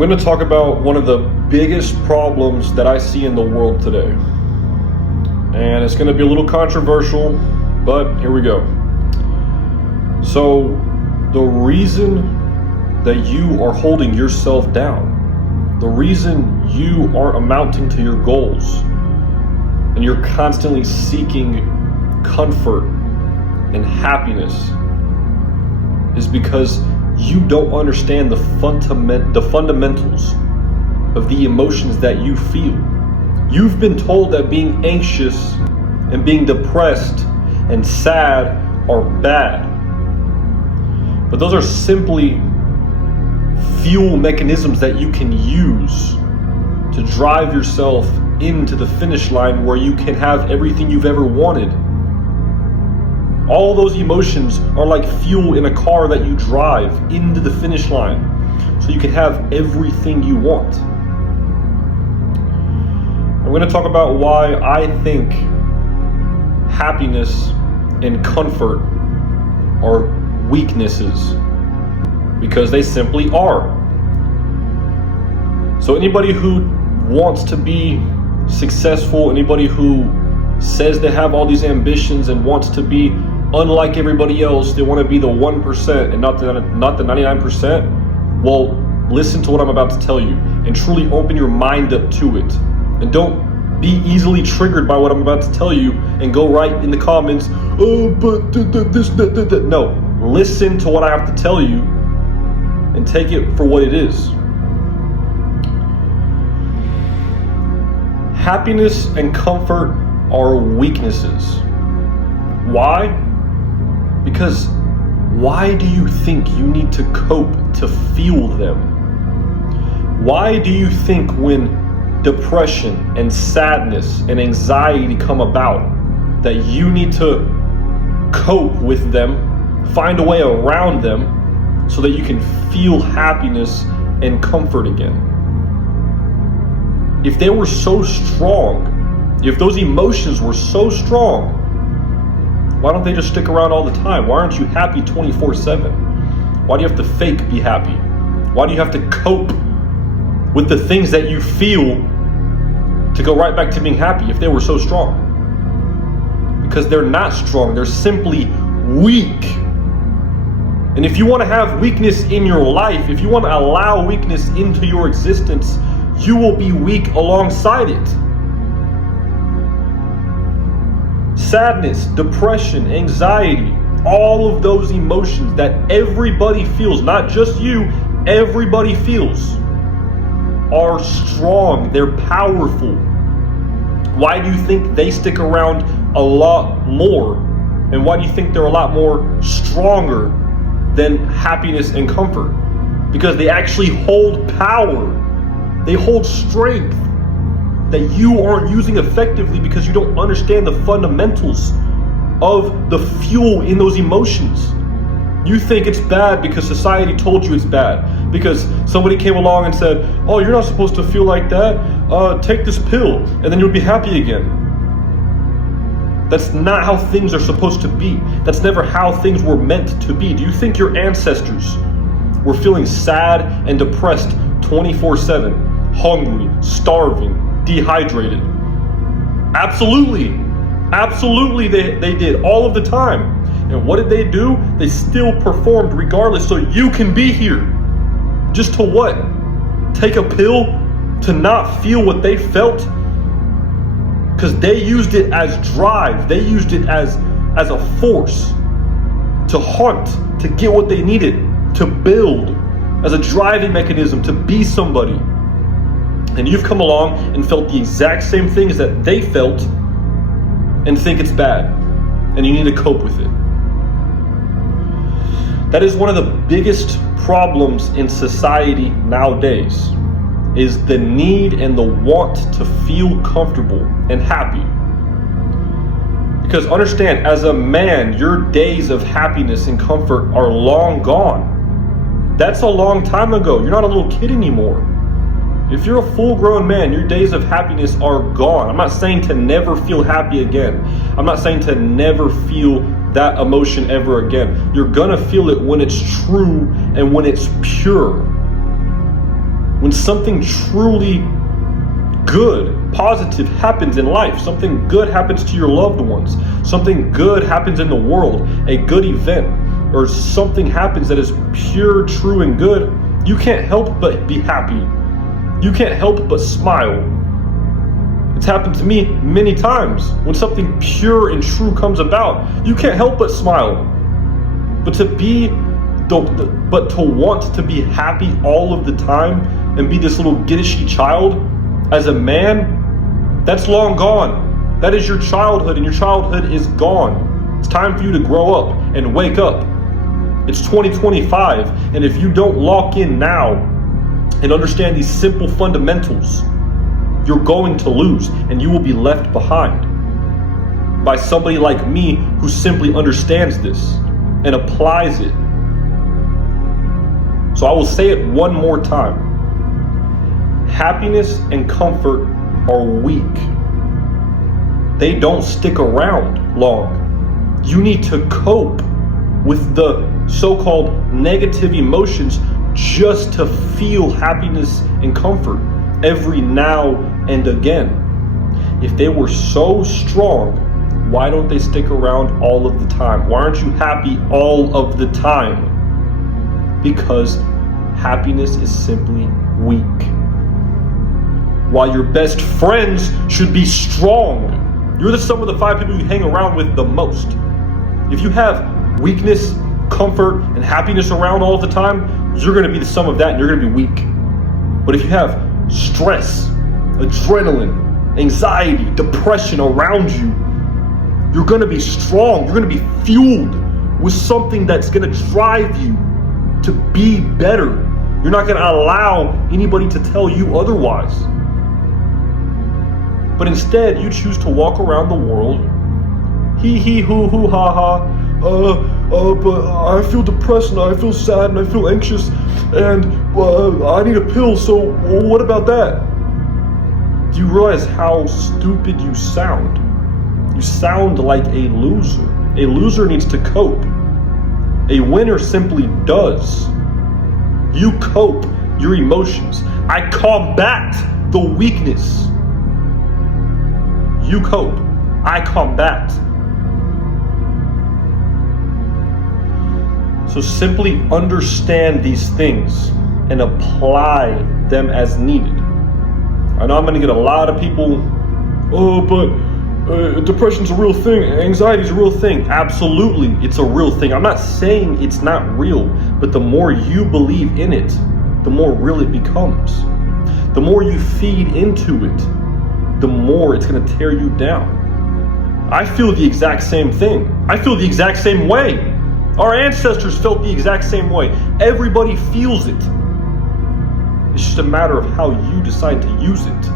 going to talk about one of the biggest problems that I see in the world today. And it's going to be a little controversial, but here we go. So, the reason that you are holding yourself down, the reason you aren't amounting to your goals, and you're constantly seeking comfort and happiness, is because you don't understand the fundamentals of the emotions that you feel. You've been told that being anxious and being depressed and sad are bad. But those are simply fuel mechanisms that you can use to drive yourself into the finish line where you can have everything you've ever wanted. All those emotions are like fuel in a car that you drive into the finish line so you can have everything you want. I'm going to talk about why I think happiness and comfort are weaknesses, because they simply are. So anybody who wants to be successful, anybody who says they have all these ambitions and wants to be unlike everybody else, they want to be the 1% and not the 99%, well, listen to what I'm about to tell you and truly open your mind up to it. And don't be easily triggered by what I'm about to tell you and go right in the comments, oh, but this, that. No, listen to what I have to tell you and take it for what it is. Happiness and comfort are weaknesses. Why? Because why do you think you need to cope to feel them? Why do you think when depression and sadness and anxiety come about that you need to cope with them, find a way around them so that you can feel happiness and comfort again? If they were so strong, if those emotions were so strong, why don't they just stick around all the time? Why aren't you happy 24/7? Why do you have to fake be happy? Why do you have to cope with the things that you feel to go right back to being happy if they were so strong? Because they're not strong, they're simply weak. And if you want to have weakness in your life, if you want to allow weakness into your existence, you will be weak alongside it. Sadness, depression, anxiety, all of those emotions that everybody feels, not just you, everybody feels, are strong, they're powerful. Why do you think they stick around a lot more? And why do you think they're a lot more stronger than happiness and comfort? Because they actually hold power. They hold strength that you aren't using effectively because you don't understand the fundamentals of the fuel in those emotions. You think it's bad because society told you it's bad, because somebody came along and said, oh, you're not supposed to feel like that, take this pill and then you'll be happy again. That's not how things are supposed to be. That's never how things were meant to be. Do you think your ancestors were feeling sad and depressed 24/7, hungry, starving, dehydrated? Absolutely. Absolutely they did, all of the time. And what did they do? They still performed regardless, so you can be here. Just to what? Take a pill to not feel what they felt? Because they used it as drive. They used it as a force to hunt, to get what they needed, to build, as a driving mechanism, to be somebody. And you've come along and felt the exact same things that they felt and think it's bad, and you need to cope with it. That is one of the biggest problems in society nowadays, is the need and the want to feel comfortable and happy. Because understand, as a man, your days of happiness and comfort are long gone. That's a long time ago. You're not a little kid anymore. If you're a full-grown man, your days of happiness are gone. I'm not saying to never feel happy again. I'm not saying to never feel that emotion ever again. You're gonna feel it when it's true and when it's pure. When something truly good, positive happens in life, something good happens to your loved ones, something good happens in the world, a good event, or something happens that is pure, true, and good, you can't help but be happy. You can't help but smile. It's happened to me many times. When something pure and true comes about, you can't help but smile. But to want to be happy all of the time and be this little gidishy child as a man, that's long gone. That is your childhood, and your childhood is gone. It's time for you to grow up and wake up. It's 2025, and if you don't lock in now and understand these simple fundamentals, you're going to lose, and you will be left behind by somebody like me who simply understands this and applies it. So I will say it one more time. Happiness and comfort are weak. They don't stick around long. You need to cope with the so-called negative emotions just to feel happiness and comfort every now and again. If they were so strong, why don't they stick around all of the time? Why aren't you happy all of the time? Because happiness is simply weak. While your best friends should be strong, you're the sum of the 5 people you hang around with the most. If you have weakness, comfort, and happiness around all the time, you're going to be the sum of that, and you're going to be weak. But if you have stress, adrenaline, anxiety, depression around you, you're going to be strong. You're going to be fueled with something that's going to drive you to be better. You're not going to allow anybody to tell you otherwise. But instead, you choose to walk around the world, hee hoo hoo ha ha, but I feel depressed and I feel sad and I feel anxious and I need a pill, so what about that? Do you realize how stupid you sound? You sound like a loser. A loser needs to cope. A winner simply does. You cope your emotions. I combat the weakness. You cope. I combat. So simply understand these things and apply them as needed. I know I'm going to get a lot of people, but depression's a real thing, anxiety's a real thing. Absolutely, it's a real thing. I'm not saying it's not real, but the more you believe in it, the more real it becomes. The more you feed into it, the more it's going to tear you down. I feel the exact same thing. I feel the exact same way. Our ancestors felt the exact same way. Everybody feels it. It's just a matter of how you decide to use it.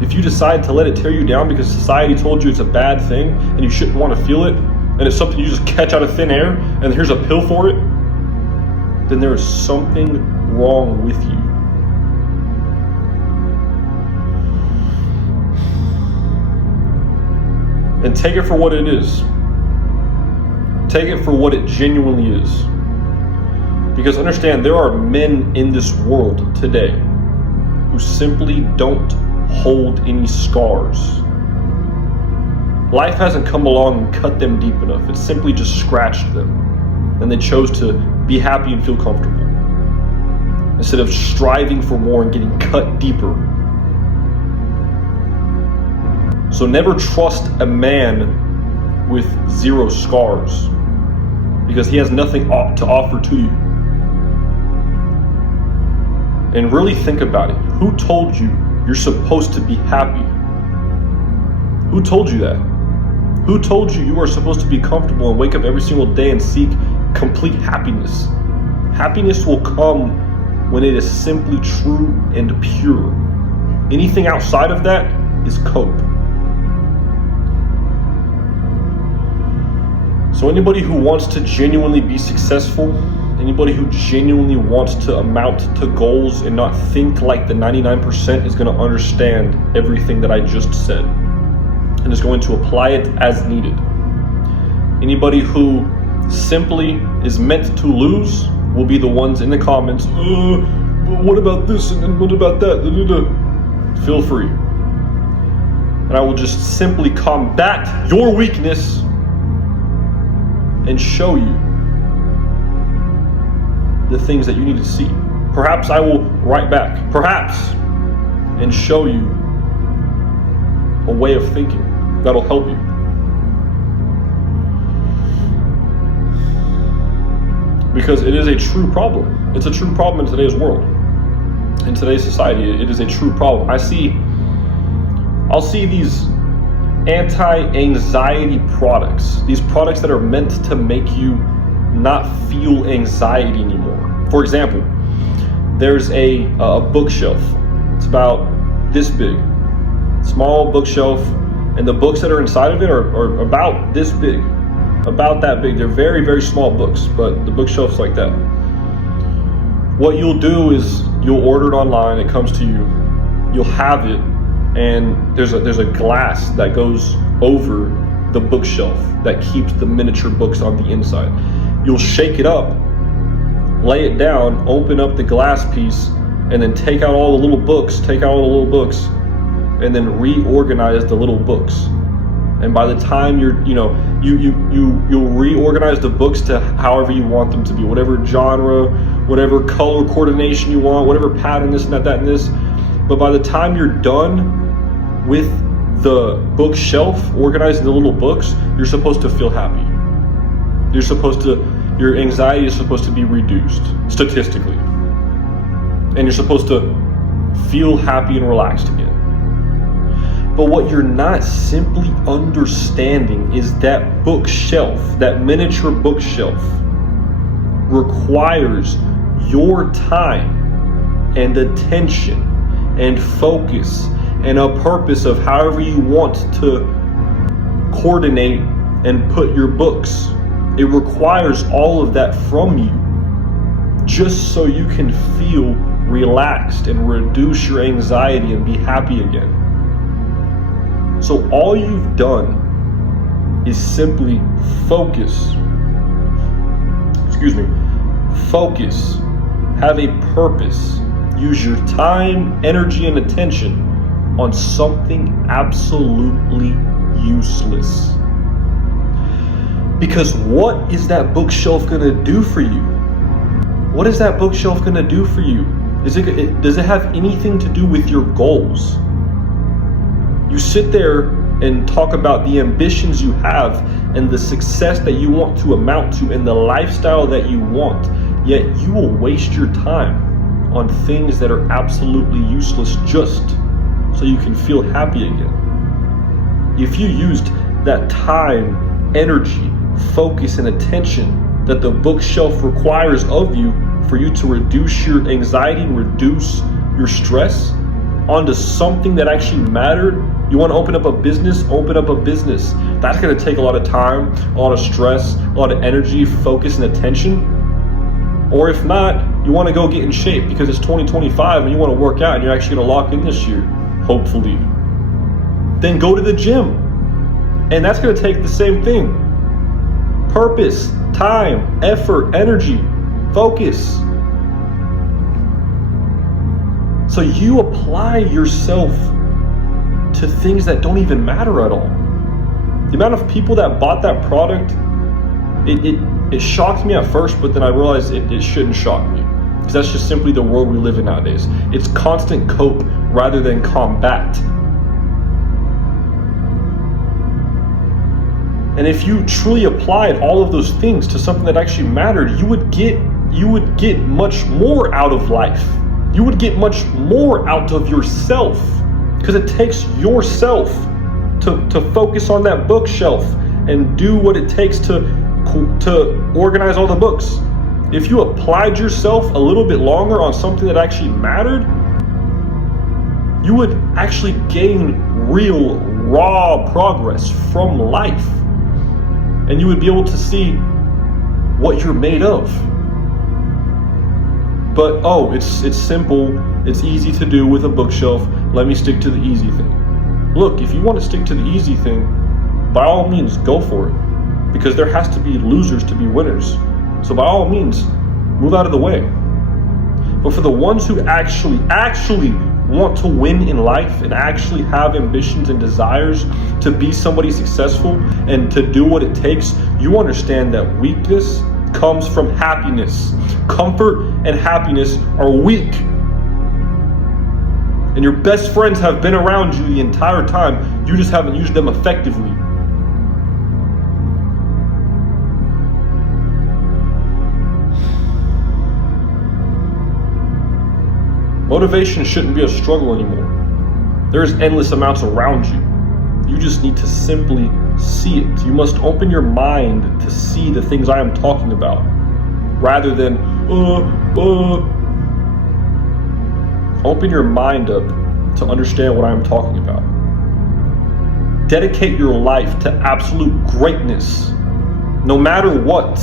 If you decide to let it tear you down because society told you it's a bad thing and you shouldn't want to feel it, and it's something you just catch out of thin air and here's a pill for it, then there is something wrong with you. And take it for what it is. Take it for what it genuinely is. Because understand, there are men in this world today who simply don't hold any scars. Life hasn't come along and cut them deep enough. It simply just scratched them. And they chose to be happy and feel comfortable, instead of striving for more and getting cut deeper. So never trust a man with 0 scars, because he has nothing to offer to you. And really think about it. Who told you you're supposed to be happy? Who told you that? Who told you you are supposed to be comfortable and wake up every single day and seek complete happiness? Happiness will come when it is simply true and pure. Anything outside of that is cope. So anybody who wants to genuinely be successful, anybody who genuinely wants to amount to goals and not think like the 99% is going to understand everything that I just said and is going to apply it as needed. Anybody who simply is meant to lose will be the ones in the comments, what about this and what about that? Feel free. And I will just simply combat your weakness and show you the things that you need to see. Perhaps I will write back, perhaps, and show you a way of thinking that'll help you. Because it is a true problem. It's a true problem in today's world. In today's society, it is a true problem. I'll see these anti-anxiety products, these products that are meant to make you not feel anxiety anymore. For example, there's a bookshelf. It's about this big, small bookshelf, and the books that are inside of it are about this big, about that big. They're very, very small books, but the bookshelf's like that. What you'll do is you'll order it online, it comes to you, you'll have it, and there's a glass that goes over the bookshelf that keeps the miniature books on the inside. You'll shake it up, lay it down, open up the glass piece, and then take out all the little books, and then reorganize the little books. And by the time you'll reorganize the books to however you want them to be, whatever genre, whatever color coordination you want, whatever pattern, this and that and this. But by the time you're done with the bookshelf, organizing the little books, you're supposed to feel happy. Your anxiety is supposed to be reduced statistically. And you're supposed to feel happy and relaxed again. But what you're not simply understanding is that bookshelf, that miniature bookshelf, requires your time and attention and focus and a purpose of however you want to coordinate and put your books. It requires all of that from you just so you can feel relaxed and reduce your anxiety and be happy again. So all you've done is simply focus, have a purpose, use your time, energy, and attention on something absolutely useless. Because what is that bookshelf gonna do for you? What is that bookshelf gonna do for you? Does it have anything to do with your goals? You sit there and talk about the ambitions you have and the success that you want to amount to and the lifestyle that you want, yet you will waste your time on things that are absolutely useless just so you can feel happy again. If you used that time, energy, focus, and attention that the bookshelf requires of you for you to reduce your anxiety and reduce your stress onto something that actually mattered. You want to open up a business, open up a business. That's going to take a lot of time, a lot of stress, a lot of energy, focus, and attention. Or if not, you want to go get in shape because it's 2025 and you want to work out and you're actually going to lock in this year, hopefully. Then go to the gym. And that's going to take the same thing. Purpose, time, effort, energy, focus. So you apply yourself to things that don't even matter at all. The amount of people that bought that product, it shocked me at first, but then I realized it shouldn't shock me. Because that's just simply the world we live in nowadays. It's constant cope rather than combat. And if you truly applied all of those things to something that actually mattered, you would get much more out of life. You would get much more out of yourself, because it takes yourself to focus on that bookshelf and do what it takes to organize all the books. If you applied yourself a little bit longer on something that actually mattered, you would actually gain real, raw progress from life. And you would be able to see what you're made of. But, it's simple, it's easy to do with a bookshelf, let me stick to the easy thing. Look, if you want to stick to the easy thing, by all means, go for it. Because there has to be losers to be winners. So by all means, move out of the way. But for the ones who actually want to win in life and actually have ambitions and desires to be somebody successful and to do what it takes, you understand that weakness comes from happiness. Comfort and happiness are weak. And your best friends have been around you the entire time. You just haven't used them effectively. Motivation shouldn't be a struggle anymore. There's endless amounts around you. You just need to simply see it. You must open your mind to see the things I am talking about, rather than, Open your mind up to understand what I am talking about. Dedicate your life to absolute greatness, no matter what.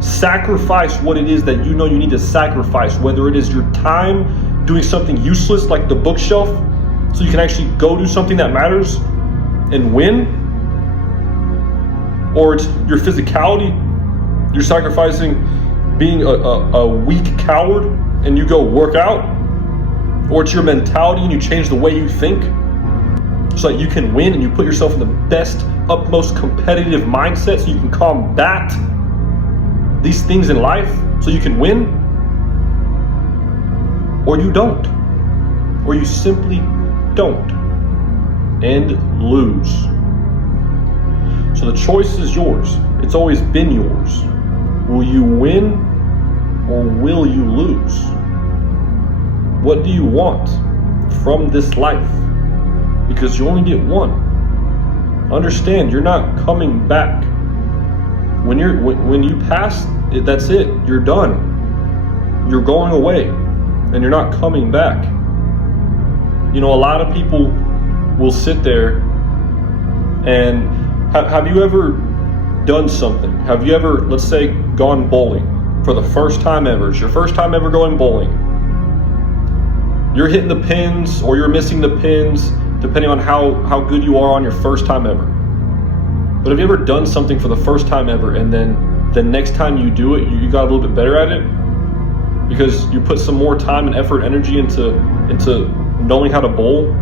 Sacrifice what it is that you know you need to sacrifice, whether it is your time doing something useless like the bookshelf so you can actually go do something that matters and win, or it's your physicality. You're sacrificing being a weak coward and you go work out, or it's your mentality and you change the way you think so that you can win and you put yourself in the best, utmost competitive mindset so you can combat these things in life so you can win, or you don't, or you simply don't and lose. So the choice is yours. It's always been yours. Will you win or will you lose? What do you want from this life? Because you only get one. Understand, you're not coming back. When you pass, that's it. You're done. You're going away, and you're not coming back. You know, a lot of people will sit there and have you ever done something? Have you ever, let's say, gone bowling for the first time ever? It's your first time ever going bowling. You're hitting the pins or you're missing the pins, depending on how good you are on your first time ever. But have you ever done something for the first time ever and then the next time you do it, you got a little bit better at it? Because you put some more time and effort, energy into knowing how to bowl,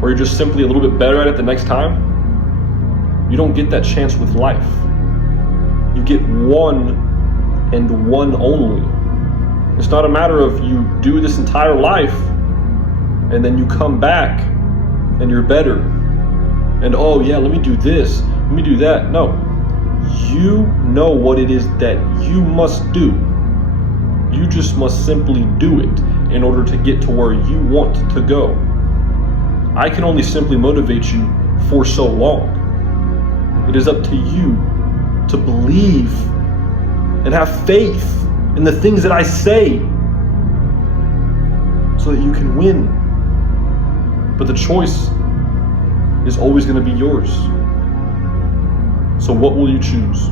or you're just simply a little bit better at it the next time? You don't get that chance with life. You get one and one only. It's not a matter of you do this entire life and then you come back and you're better. And oh yeah, let me do this, let me do that. No, you know what it is that you must do. You just must simply do it in order to get to where you want to go. I can only simply motivate you for so long. It is up to you to believe and have faith in the things that I say so that you can win. But the choice is always going to be yours. So what will you choose?